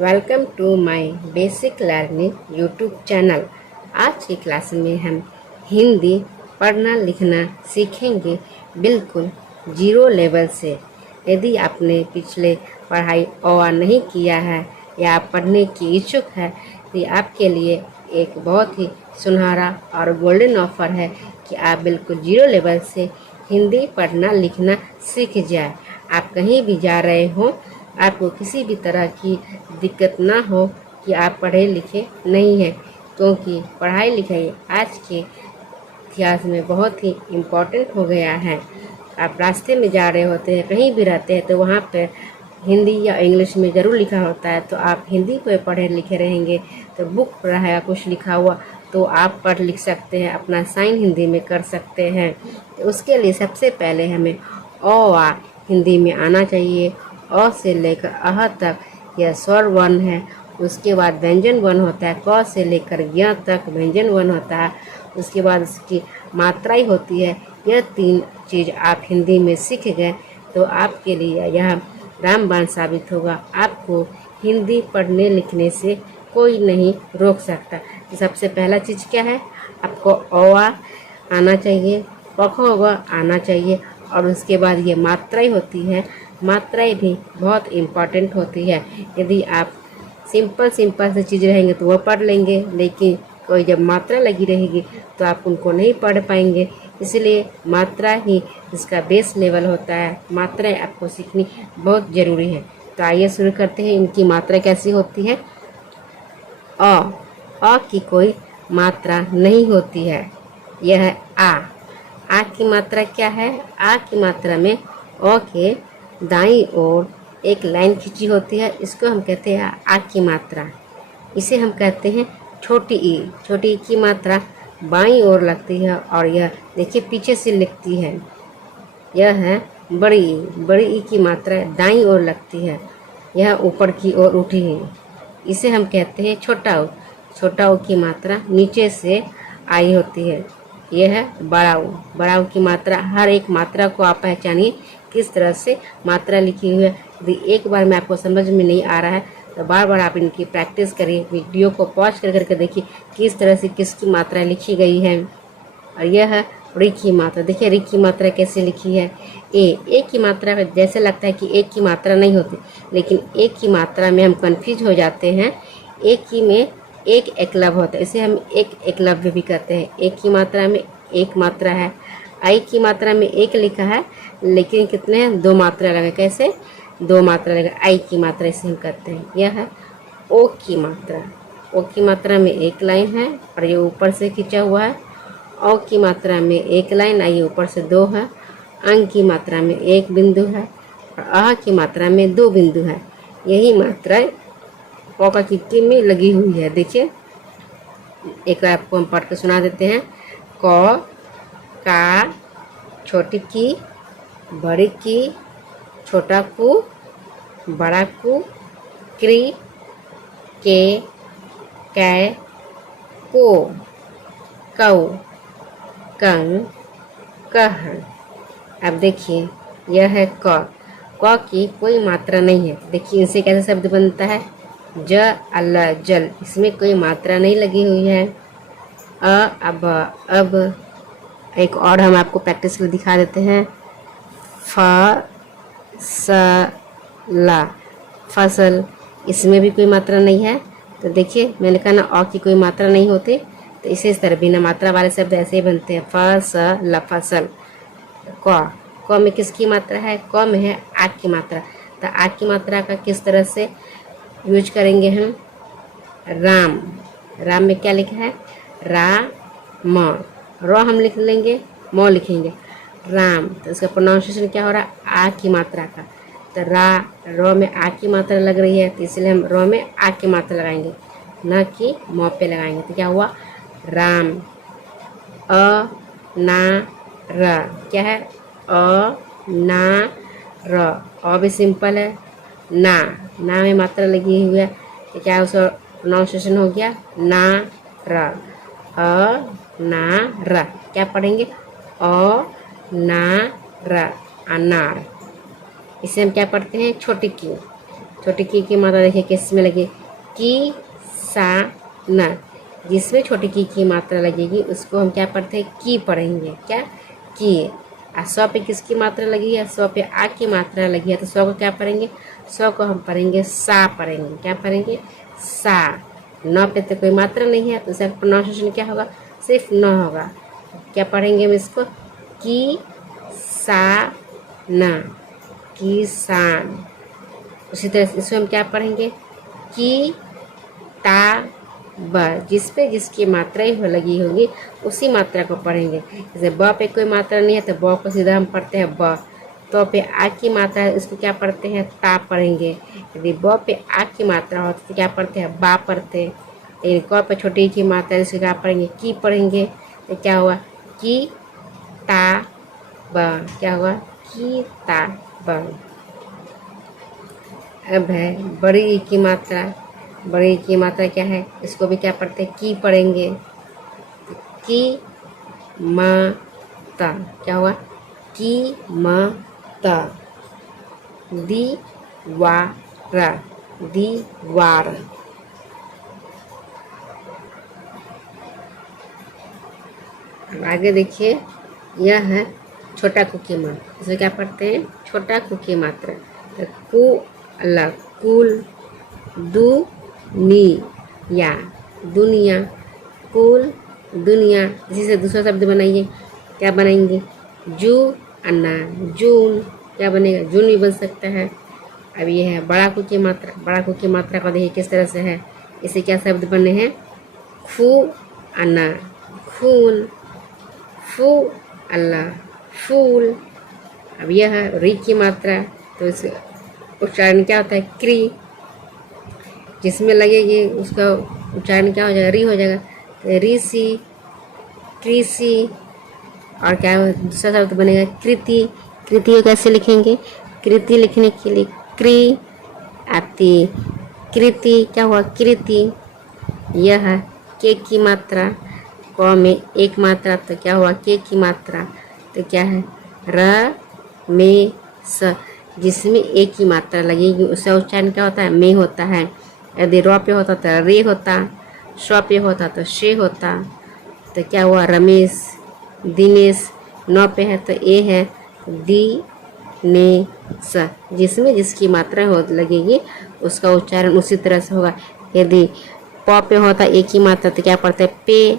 Welcome to my basic learning YouTube channel. आज की class में हम हिंदी पढ़ना लिखना सीखेंगे, बिल्कुल जीरो लेवल से। यदि आपने पिछले पढ़ाई और नहीं किया है या आप पढ़ने की इच्छुक है तो ये आपके लिए एक बहुत ही सुनहरा और गोल्डन ऑफर है कि आप बिल्कुल जीरो लेवल से हिंदी पढ़ना लिखना सीख जाए। आप कहीं भी जा रहे हो, आपको किसी भी तरह की दिक्कत ना हो कि आप पढ़े लिखे नहीं हैं, क्योंकि पढ़ाई लिखाई आज के इतिहास में बहुत ही इम्पोर्टेंट हो गया है। आप रास्ते में जा रहे होते हैं, कहीं भी रहते हैं, तो वहाँ पर हिंदी या इंग्लिश में ज़रूर लिखा होता है, तो आप हिंदी को पढ़े लिखे रहेंगे तो बुक पर है कुछ लिखा हुआ तो आप पढ़ लिख सकते हैं, अपना साइन हिंदी में कर सकते हैं। तो उसके लिए सबसे पहले हमें अ आ हिंदी में आना चाहिए। अ से लेकर अह तक यह स्वर वर्ण है। उसके बाद व्यंजन वर्ण होता है। क से लेकर य तक व्यंजन वर्ण होता है। उसके बाद उसकी मात्राएं होती है। यह तीन चीज़ आप हिंदी में सीख गए तो आपके लिए यह रामबाण साबित होगा। आपको हिंदी पढ़ने लिखने से कोई नहीं रोक सकता। तो सबसे पहला चीज़ क्या है, आपको अ आ आना चाहिए, क ख ग आना चाहिए, और उसके बाद ये मात्राएं होती है। मात्राएं भी बहुत इम्पॉर्टेंट होती है। यदि आप सिंपल से चीज़ रहेंगे तो वह पढ़ लेंगे, लेकिन कोई जब मात्रा लगी रहेगी तो आप उनको नहीं पढ़ पाएंगे। इसलिए मात्रा ही इसका बेस लेवल होता है। मात्राएं आपको सीखनी बहुत ज़रूरी है। तो आइए शुरू करते हैं। इनकी मात्रा कैसी होती है। अ की कोई मात्रा नहीं होती है, यह है आ। आ की मात्रा क्या है, आ की मात्रा में अ के दाईं ओर एक लाइन खींची होती है, इसको हम कहते हैं आ की मात्रा। इसे हम कहते हैं छोटी ई। छोटी ई की मात्रा बाईं ओर लगती है और यह देखिए पीछे से लिखती है। यह है बड़ी ई। बड़ी ई की मात्रा दाईं ओर लगती है, यह ऊपर की ओर उठी है। इसे हम कहते हैं छोटा ऊ। छोटा ऊ की मात्रा नीचे से आई होती है, यह है बड़ा ऊ। बड़ा ऊ की मात्रा, हर एक मात्रा को आप पहचानिए किस तरह से मात्रा लिखी हुई है। यदि एक बार में आपको समझ में नहीं आ रहा है तो बार बार आप इनकी प्रैक्टिस करिए। वीडियो को पॉज कर करके देखिए किस तरह से किसकी मात्रा लिखी गई है। और यह है री की मात्रा। देखिए री की मात्रा कैसे लिखी है। ए की मात्रा में जैसे लगता है कि एक की मात्रा नहीं होती, लेकिन एक की मात्रा में हम कंफ्यूज हो जाते हैं। एक की में एक एकलव्य होता है, इसे हम एक एकलव्य भी कहते हैं। एक की मात्रा में एक मात्रा है। आई की मात्रा में एक लिखा है, लेकिन कितने हैं, दो मात्रा लगे। कैसे, दो मात्रा लगे। आई की मात्रा इसे हम कहते हैं। यह है ओ की मात्रा। ओ की मात्रा में एक लाइन है और ये ऊपर से खींचा हुआ है। औ की मात्रा में एक लाइन आई, ऊपर से दो है। अंग की मात्रा में एक बिंदु है और अह की मात्रा में दो बिंदु है। यही मात्रा क का किक्की में लगी हुई है। देखिए एक बार आपको हम पढ़ के सुना देते हैं। क का, छोटी की, बड़ी की, छोटा कु, बड़ा कु, क्री, के, कै, को, कौ, कंग, कह। अब देखिए यह है क। क की कोई मात्रा नहीं है। देखिए इनसे कैसे शब्द बनता है, ज अल्लाह जल। इसमें कोई मात्रा नहीं लगी हुई है। अब एक और हम आपको प्रैक्टिस के लिए दिखा देते हैं। फ स ला, फसल। इसमें भी कोई मात्रा नहीं है। तो देखिए मैंने कहा ना, अ की कोई मात्रा नहीं होती, तो इसे इस तरह बिना मात्रा वाले शब्द ऐसे ही बनते हैं। फ स ला फसल। क में किसकी मात्रा है, क में है आ की मात्रा। तो आ की मात्रा का किस तरह से यूज करेंगे हम, राम। राम में क्या लिखा है, रा म। र हम लिख लेंगे, म लिखेंगे, राम। तो इसका प्रोनाउंसिएशन क्या हो रहा है, आ की मात्रा का। तो र में आ की मात्रा लग रही है, तो इसलिए हम र में आ की मात्रा लगाएंगे, न कि म पे लगाएंगे। तो क्या हुआ, राम। अ ना र, क्या है, अ ना र। अ भी सिंपल है। ना में मात्रा लगी हुई है, तो क्या उसका प्रोनाउंसिएशन हो गया, ना र। अ ना र, क्या पढ़ेंगे, अ ना र, अनार। इसे हम क्या पढ़ते हैं, छोटी की। छोटी की मात्रा देखिए किस में लगी, की सा न। जिसमें छोटी की मात्रा लगेगी उसको हम क्या पढ़ते हैं, की पढ़ेंगे, क्या की। और 100 पे किसकी मात्रा लगी है, 100 पे आ की मात्रा लगी है, तो 100 को क्या पढ़ेंगे, 100 को हम पढ़ेंगे सा पढ़ेंगे, क्या पढ़ेंगे, सा। 9 पे तो कोई मात्रा नहीं है तो इसका प्रोनाउंसिएशन क्या होगा, सिर्फ 9 होगा। क्या पढ़ेंगे हम इसको, की सा न, किसान। उसी तरह से इसको हम क्या पढ़ेंगे, की ता ब। जिस पे जिसकी मात्राएं लगी होगी उसी मात्रा को पढ़ेंगे। जैसे ब पे कोई मात्रा नहीं है तो ब को सीधा हम पढ़ते हैं ब। तो पे आ की मात्रा है उसको क्या पढ़ते हैं, ता पढ़ेंगे। यदि ब पे आ की मात्रा हो तो क्या पढ़ते हैं, बा पढ़ते हैं। लेकिन क पे छोटी की मात्रा है उसको क्या पढ़ेंगे, की पढ़ेंगे। तो क्या हुआ, की ता ब, क्या हुआ, की ता ब। अब है बड़ी ई की मात्रा। बड़ी ई की मात्रा क्या है, इसको भी क्या पढ़ते हैं, की पढ़ेंगे। की म ता, क्या हुआ, की म ता। दी वा र, दीवार। अब आगे देखिए, यह है छोटा कु की मात्रा। इसमें क्या पढ़ते हैं, छोटा कु की मात्रा। तो कु अलग, कुल, दु नी या दुनिया, कुल दुनिया। इसी से दूसरा शब्द बनाइए, क्या बनाएंगे, जू अन्ना, जून। क्या बनेगा, जून भी बन सकता है। अब ये है बड़ा कु की मात्रा। बड़ा कु की मात्रा को देखिए किस तरह से है। इसे क्या शब्द बने हैं, खू अन्ना, खून, फू अल्लाह, फूल। अब यह है री की मात्रा। तो इस उच्चारण क्या होता है, क्री। जिसमें लगेगी उसका उच्चारण क्या हो जाएगा, री हो जाएगा। तो ऋषि, कृषि। और क्या दूसरा शब्द बनेगा, कृति। कृति को कैसे लिखेंगे, कृति लिखने के लिए क्री आती, कृति। क्या हुआ, कृति। यह है के की मात्रा। क में एक मात्रा, तो क्या हुआ, के की मात्रा। तो क्या है, र में स। जिसमें एक की मात्रा लगेगी उसका उच्चारण क्या होता है, में होता है। यदि र पे होता तो रे होता, श पे होता तो शे होता। तो क्या हुआ, रमेश, दिनेश। 9 पे है तो ए है, दी ने स। जिसमें जिसकी मात्रा हो लगेगी उसका उच्चारण उसी तरह से होगा। यदि प पे होता एक ही मात्रा तो क्या पढ़ते हैं, पे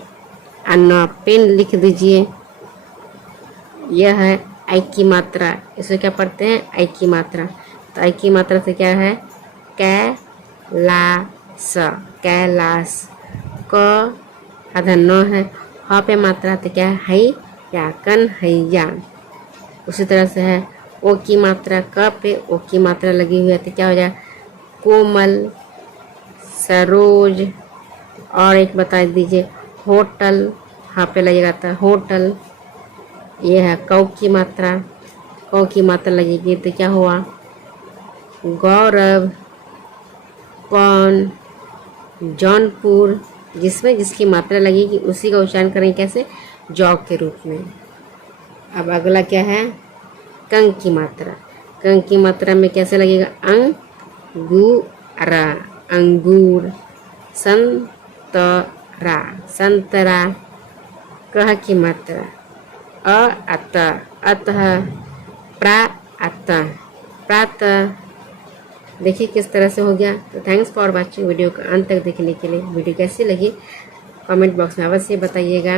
अन्ना, पेन लिख दीजिए। यह है आई की मात्रा। इसे क्या पढ़ते हैं, आई की मात्रा। तो आई की मात्रा से क्या है, कैलास, कैलाश। क आधा 9 है। ह पे मात्रा तो क्या है, हई या कन हैया। उसी तरह से है ओ की मात्रा। क पे ओ की मात्रा लगी हुई है तो क्या हो जाए, कोमल, सरोज। और एक बता दीजिए, होटल। हाँ पे लगेगा तो होटल। ये है कौ की मात्रा। कौ की मात्रा लगेगी तो क्या हुआ, गौरव, कौन, जौनपुर। जिसमें जिसकी मात्रा लगेगी उसी का उच्चारण करेंगे कैसे, जॉब के रूप में। अब अगला क्या है, कंग की मात्रा। कंग की मात्रा में कैसे लगेगा, अंगूरा, अंगूर। संतरा, संतरा। कह की मात्रा, अतः, अतः। प्रातः, प्रातः। देखिए किस तरह से हो गया। तो थैंक्स फॉर वॉचिंग। वीडियो को अंत तक देखने के लिए। वीडियो कैसी लगी कमेंट बॉक्स में अवश्य बताइएगा।